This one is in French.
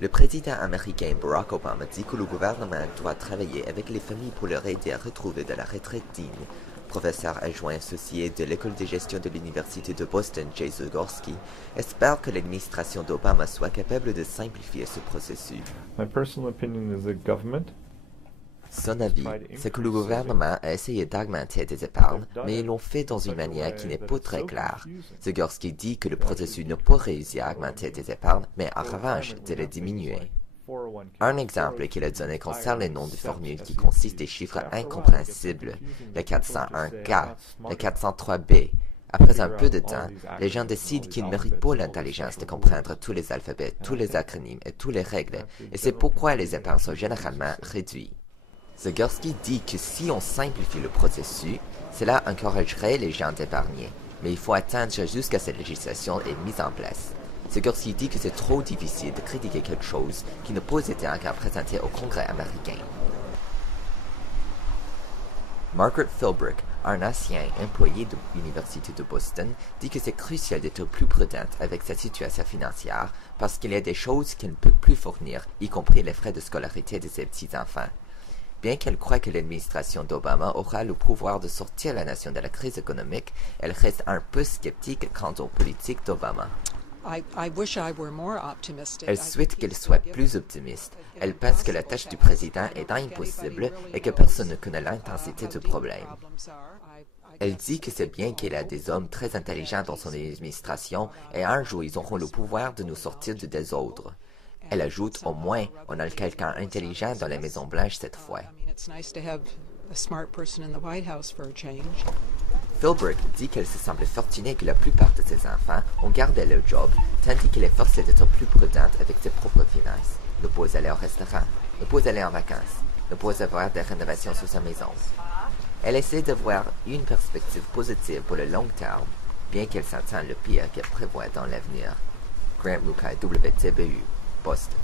Le président américain Barack Obama dit que le gouvernement doit travailler avec les familles pour leur aider à retrouver de la retraite digne. Professeur adjoint associé de l'école de gestion de l'Université de Boston, Jay Zagorski, espère que l'administration d'Obama soit capable de simplifier ce processus. Son avis, c'est que le gouvernement a essayé d'augmenter des épargnes, mais ils l'ont fait dans une manière qui n'est pas très claire. Zagorski dit que le processus ne peut réussir à augmenter des épargnes, mais en revanche, de les diminuer. Un exemple qu'il a donné concerne les noms de formules qui consistent des chiffres incompréhensibles, le 401K, le 403B. Après un peu de temps, les gens décident qu'ils ne méritent pas l'intelligence de comprendre tous les alphabets, tous les acronymes et toutes les règles, et c'est pourquoi les épargnes sont généralement réduites. Zagorski dit que si on simplifie le processus, cela encouragerait les gens d'épargner, mais il faut attendre jusqu'à ce que cette législation est mise en place. Zagorski dit que c'est trop difficile de critiquer quelque chose qui n'a pas été encore présenté au Congrès américain. Margaret Philbrick, un ancien employé de l'Université de Boston, dit que c'est crucial d'être plus prudente avec sa situation financière parce qu'il y a des choses qu'elle ne peut plus fournir, y compris les frais de scolarité de ses petits-enfants. Bien qu'elle croie que l'administration d'Obama aura le pouvoir de sortir la nation de la crise économique, elle reste un peu sceptique quant aux politiques d'Obama. Elle souhaite qu'elle soit plus optimiste. Elle pense que la tâche du président est impossible et que personne ne connaît l'intensité du problème. Elle dit que c'est bien qu'il y a des hommes très intelligents dans son administration et un jour ils auront le pouvoir de nous sortir du désordre. Elle ajoute, au moins, on a quelqu'un intelligent dans la Maison-Blanche cette fois. Philbrick dit qu'elle se semble fortunée que la plupart de ses enfants ont gardé leur job, tandis qu'elle est forcée d'être plus prudente avec ses propres finances. Ne pas aller au restaurant, ne pas aller en vacances, ne pas avoir des rénovations sur sa maison. Elle essaie de voir une perspective positive pour le long terme, bien qu'elle s'entende le pire qu'elle prévoit dans l'avenir. Grant Mukai, WTBU, Boston.